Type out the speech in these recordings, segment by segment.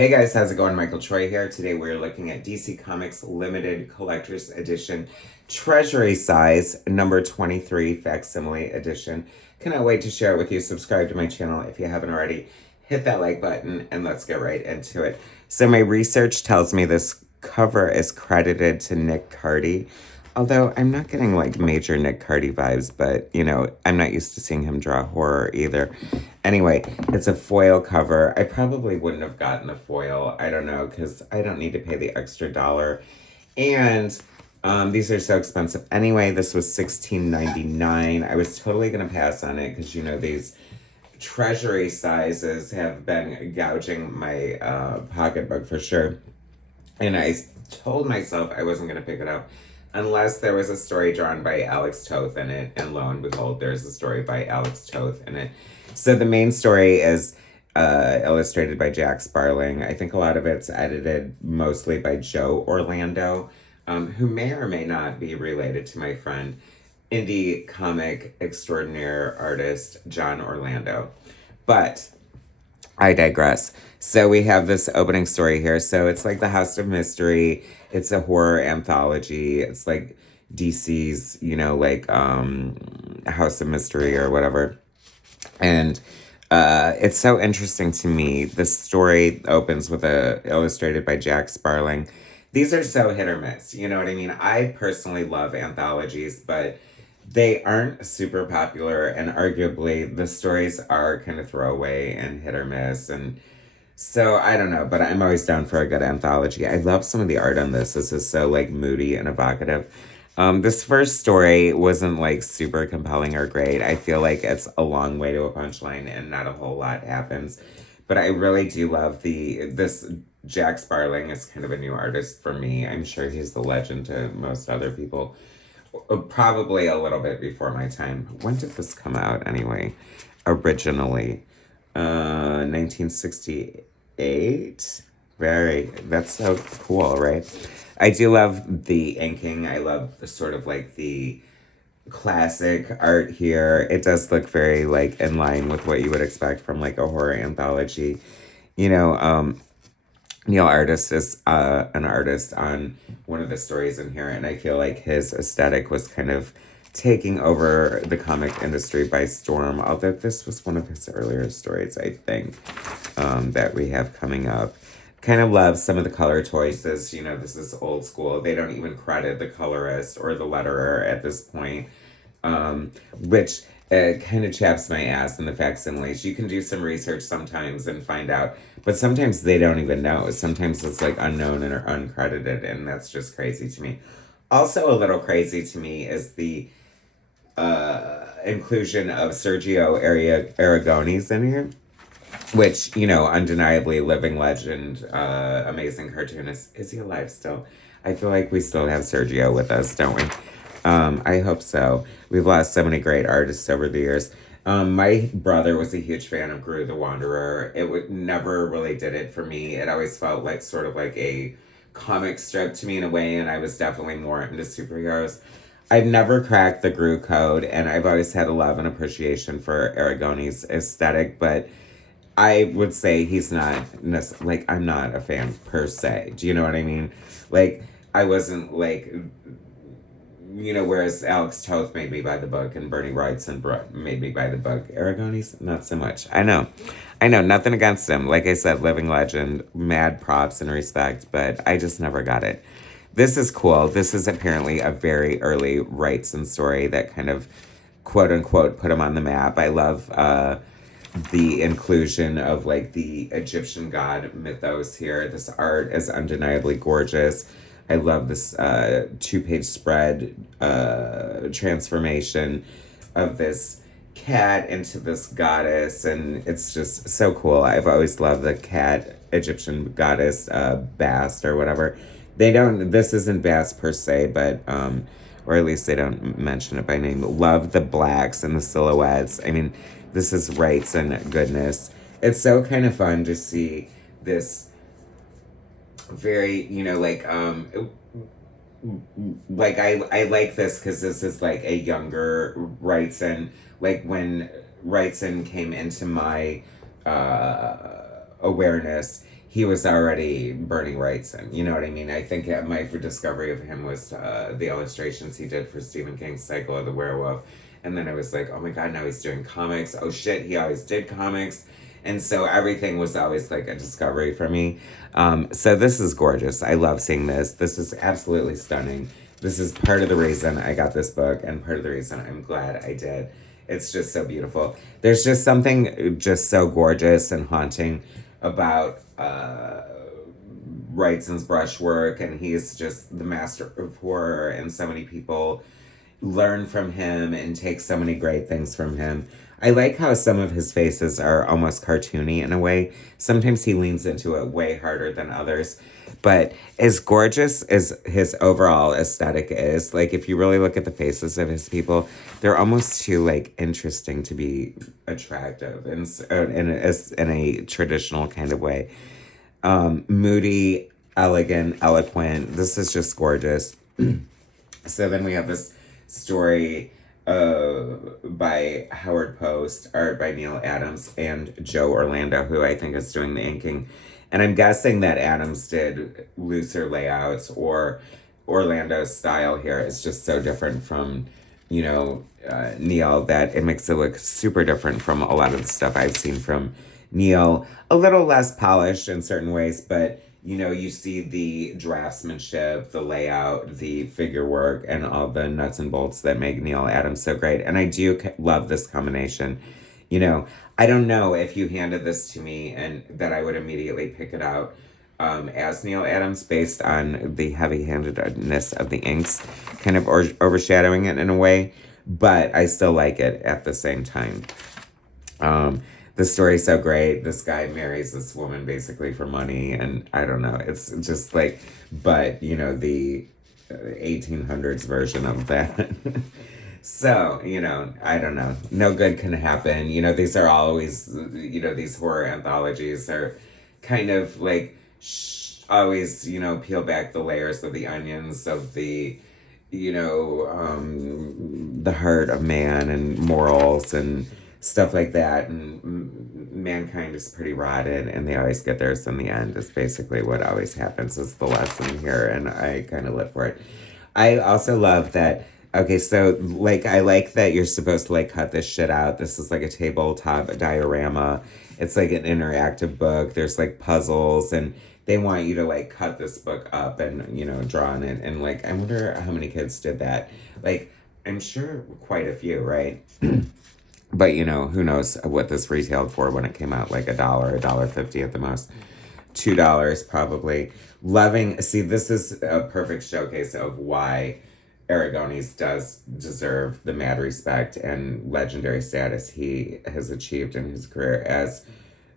Hey guys, how's it going? Michael Troy here. Today we're looking at DC Comics Limited Collector's Edition Treasury Size number 23 Facsimile Edition. Cannot wait to share it with you. Subscribe to my channel if you haven't already. Hit that like button and let's get right into it. So my research tells me this cover is credited to Nick Cardy. Although I'm not getting like major Nick Cardy vibes, but you know, I'm not used to seeing him draw horror either. Anyway, it's a foil cover. I probably wouldn't have gotten the foil. I don't know, because I don't need to pay the extra dollar. And these are so expensive. Anyway, this was $16.99. I was totally going to pass on it because, you know, these treasury sizes have been gouging my pocketbook for sure. And I told myself I wasn't going to pick it up unless there was a story drawn by Alex Toth in it. And lo and behold, there's a story by Alex Toth in it. So the main story is illustrated by Jack Sparling. I think a lot of it's edited mostly by Joe Orlando, who may or may not be related to my friend, indie comic extraordinaire artist John Orlando. But I digress. So we have this opening story here. So it's like the House of Mystery. It's a horror anthology. It's like DC's, you know, like House of Mystery or whatever. And it's so interesting to me. The story opens with a illustrated by Jack Sparling. These are so hit or miss. You know what I mean? I personally love anthologies, but they aren't super popular, and arguably the stories are kind of throwaway and hit or miss. And so I don't know, but I'm always down for a good anthology. I love some of the art on this. This is so like moody and evocative. This first story wasn't like super compelling or great. I feel like it's a long way to a punchline and not a whole lot happens. But I really do love this Jack Sparling is kind of a new artist for me. I'm sure he's the legend to most other people. Probably a little bit before my time. When did this come out anyway? Originally, 1968. That's so cool, right? I do love the inking. I love the sort of like the classic art here. It does look very like in line with what you would expect from like a horror anthology. You know, Neil Artist is an artist on one of the stories in here, and I feel like his aesthetic was kind of taking over the comic industry by storm. Although this was one of his earlier stories, I think, that we have coming up. Kind of love some of the color choices. You know, this is old school. They don't even credit the colorist or the letterer at this point, which kind of chaps my ass in the facsimiles. You can do some research sometimes and find out, but sometimes they don't even know. Sometimes it's like unknown or uncredited, and that's just crazy to me. Also, a little crazy to me is the inclusion of Sergio Aragones in here, which, you know, undeniably living legend, amazing cartoonist. Is he alive still? I feel like we still have Sergio with us, don't we? I hope so. We've lost so many great artists over the years. My brother was a huge fan of Gru the Wanderer. Never really did it for me. It always felt like sort of like a comic strip to me in a way, and I was definitely more into superheroes. I've never cracked the Gru code, and I've always had a love and appreciation for Aragone's aesthetic, but I would say he's not, like, I'm not a fan per se. Do you know what I mean? Like, I wasn't, like, you know, whereas Alex Toth made me buy the book and Bernie Wrightson made me buy the book. Aragones, not so much. I know, nothing against him. Like I said, living legend, mad props and respect, but I just never got it. This is cool. This is apparently a very early Wrightson story that kind of, quote unquote, put him on the map. I love the inclusion of like the Egyptian god mythos here. This art is undeniably gorgeous. I love this two-page spread transformation of this cat into this goddess, and it's just so cool. I've always loved the cat Egyptian goddess, Bast or whatever. This isn't Bast per se, but, or at least they don't mention it by name. Love the blacks and the silhouettes. I mean, this is Wrightson goodness. It's so kind of fun to see this very, you know, like I like this because this is like a younger Wrightson. Like when Wrightson came into my awareness, he was already Bernie Wrightson. You know what I mean? I think my discovery of him was the illustrations he did for Stephen King's Cycle of the Werewolf. And then I was like, oh my God, now he's doing comics. Oh shit, he always did comics. And so everything was always like a discovery for me. So this is gorgeous. I love seeing this. This is absolutely stunning. This is part of the reason I got this book and part of the reason I'm glad I did. It's just so beautiful. There's just something just so gorgeous and haunting about Wrightson's brushwork, and he's just the master of horror, and so many people learn from him and take so many great things from him. I like how some of his faces are almost cartoony in a way. Sometimes he leans into it way harder than others. But as gorgeous as his overall aesthetic is, like if you really look at the faces of his people, they're almost too like interesting to be attractive in a traditional kind of way. Moody, elegant, eloquent. This is just gorgeous. So then we have this story by Howard Post, art by Neil Adams, and Joe Orlando, who I think is doing the inking. And I'm guessing that Adams did looser layouts, or Orlando's style here is just so different from, Neil, that it makes it look super different from a lot of the stuff I've seen from Neil. A little less polished in certain ways, but you see the draftsmanship, the layout, the figure work, and all the nuts and bolts that make Neil Adams so great. And I do love this combination. I don't know if you handed this to me and that I would immediately pick it out as Neil Adams based on the heavy-handedness of the inks kind of overshadowing it in a way. But I still like it at the same time. The story's so great. This guy marries this woman basically for money, and I don't know. It's just like, but the 1800s version of that. So, I don't know. No good can happen. These are always, these horror anthologies are kind of like always, peel back the layers of the onions of the, the heart of man and morals and stuff like that. And mankind is pretty rotten, and they always get theirs in the end is basically what always happens is the lesson here. And I kind of live for it. I also love that. Okay, so like I like that you're supposed to like cut this shit out. This is like a tabletop diorama. It's like an interactive book. There's like puzzles, and they want you to like cut this book up and draw on it. And like I wonder how many kids did that. Like I'm sure quite a few, right? But who knows what this retailed for when it came out? Like $1, $1.50 at the most, $2 probably. See, this is a perfect showcase of why Aragones does deserve the mad respect and legendary status he has achieved in his career as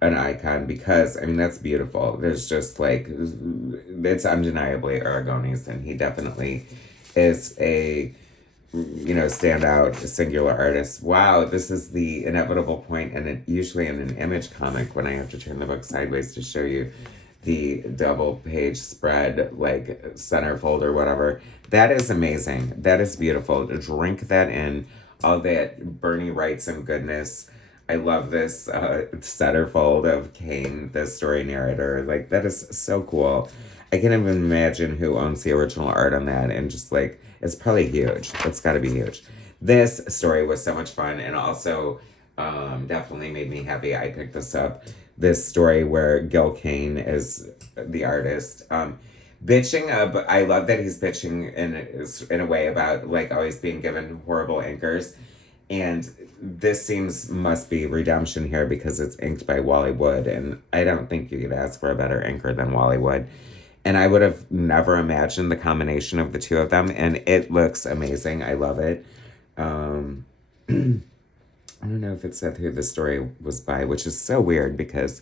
an icon, because that's beautiful. There's just like, it's undeniably Aragones, and he definitely is a standout singular artist. Wow, this is the inevitable point, and usually in an Image comic when I have to turn the book sideways to show you the double page spread, like centerfold or whatever. That is amazing. That is beautiful. To drink that in, all that Bernie Wrightson goodness. I love this centerfold of Kane, the story narrator. Like, that is so cool. I can't even imagine who owns the original art on that, and just like, it's probably huge. It's got to be huge. This story was so much fun, and also definitely made me happy I picked this up. This story where Gil Kane is the artist. Bitching, I love that he's bitching in a way about like always being given horrible inkers. And this must be redemption here because it's inked by Wally Wood, and I don't think you could ask for a better inker than Wally Wood. And I would have never imagined the combination of the two of them, and it looks amazing. I love it. I don't know if it said who the story was by, which is so weird because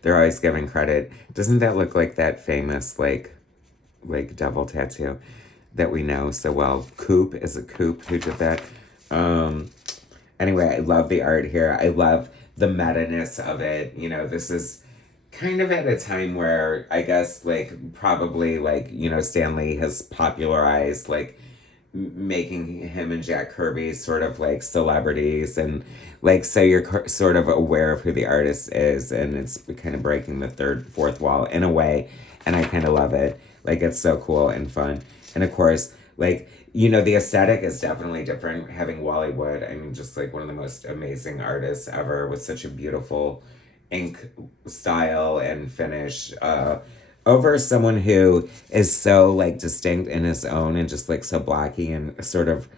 they're always giving credit. Doesn't that look like that famous like devil tattoo that we know so well? Coop, is it Coop who did that? Anyway, I love the art here. I love the meta-ness of it. This is kind of at a time where I guess like probably like Stan Lee has popularized like making him and Jack Kirby sort of like celebrities, and like so you're sort of aware of who the artist is, and it's kind of breaking the fourth wall in a way, and I kind of love it. Like it's so cool and fun, and of course, like the aesthetic is definitely different. Having Wally Wood, I mean, just like one of the most amazing artists ever with such a beautiful ink style and finish. Over someone who is so like distinct in his own and just like so blocky and sort of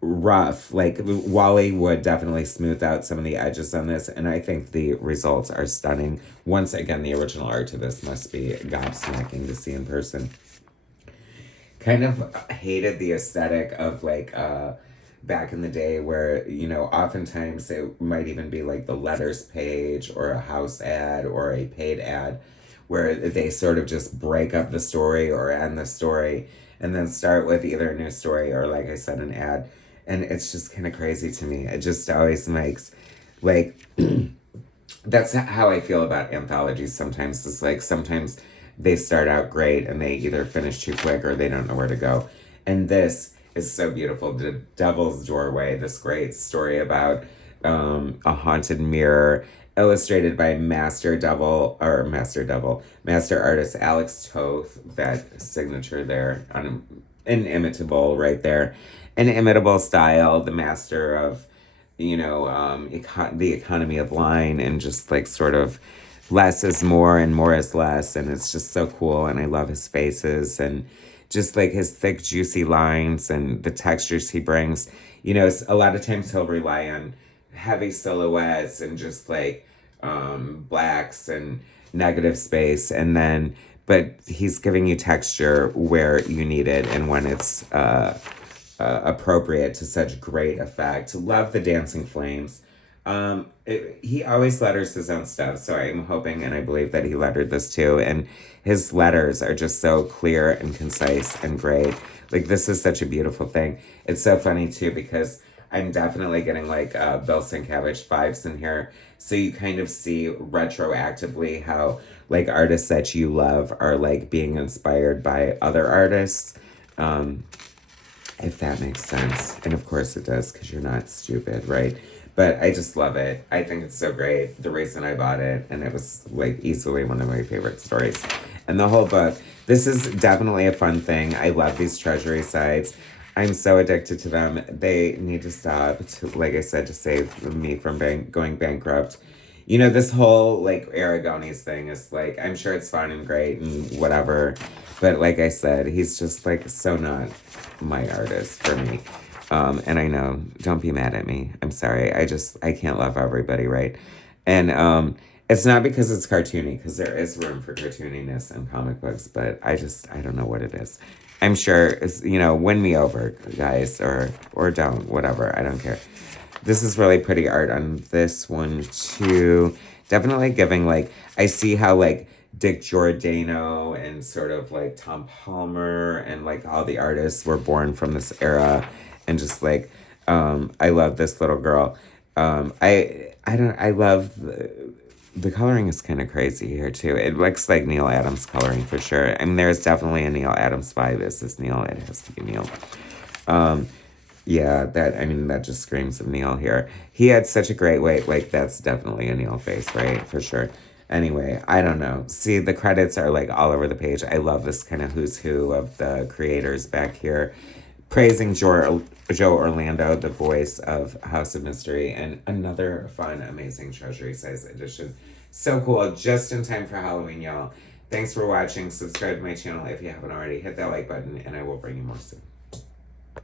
rough. Like Wally would definitely smooth out some of the edges on this, and I think the results are stunning. Once again, the original art to this must be gobsmacking to see in person. Kind of hated the aesthetic of like back in the day where oftentimes it might even be like the letters page or a house ad or a paid ad where they sort of just break up the story or end the story and then start with either a new story or, like I said, an ad. And it's just kind of crazy to me. It just always makes, like, that's how I feel about anthologies sometimes. It's like sometimes they start out great and they either finish too quick or they don't know where to go. And this is so beautiful. The Devil's Doorway, this great story about a haunted mirror, illustrated by master artist Alex Toth. That signature there, inimitable right there. An imitable style, the master of, the economy of line, and just like sort of less is more and more is less. And it's just so cool. And I love his faces and just like his thick, juicy lines and the textures he brings. A lot of times he'll rely on heavy silhouettes and just like blacks and negative space, but he's giving you texture where you need it and when it's appropriate to such great effect. Love the dancing flames. He always letters his own stuff, so I'm hoping and I believe that he lettered this too, and his letters are just so clear and concise and great. Like, this is such a beautiful thing. It's so funny too because I'm definitely getting like Bill Sienkiewicz vibes in here. So you kind of see retroactively how like artists that you love are like being inspired by other artists. If that makes sense. And of course it does because you're not stupid, right? But I just love it. I think it's so great. The reason I bought it, and it was like easily one of my favorite stories. And the whole book, this is definitely a fun thing. I love these treasury sides. I'm so addicted to them. They need to stop, like I said, to save me from going bankrupt. This whole, like, Aragones thing is, like, I'm sure it's fun and great and whatever. But like I said, he's just, like, so not my artist for me. And I know, don't be mad at me. I'm sorry. I can't love everybody, right? And it's not because it's cartoony, because there is room for cartooniness in comic books, but I don't know what it is. I'm sure it's, win me over, guys, or don't, whatever. I don't care. This is really pretty art on this one, too. Definitely giving, like, I see how, like, Dick Giordano and sort of, like, Tom Palmer and, like, all the artists were born from this era. And just, like, I love this little girl. I love... The coloring is kind of crazy here, too. It looks like Neil Adams coloring for sure. I mean, there's definitely a Neil Adams vibe. Is this Neil? It has to be Neil. Yeah, that just screams of Neil here. He had such a great weight. Like, that's definitely a Neil face, right? For sure. Anyway, I don't know. See, the credits are, like, all over the page. I love this kind of who's who of the creators back here. Praising Joe Orlando, the voice of House of Mystery, and another fun, amazing Treasury Size edition. So cool, just in time for Halloween, y'all. Thanks for watching. Subscribe to my channel if you haven't already. Hit that like button, and I will bring you more soon.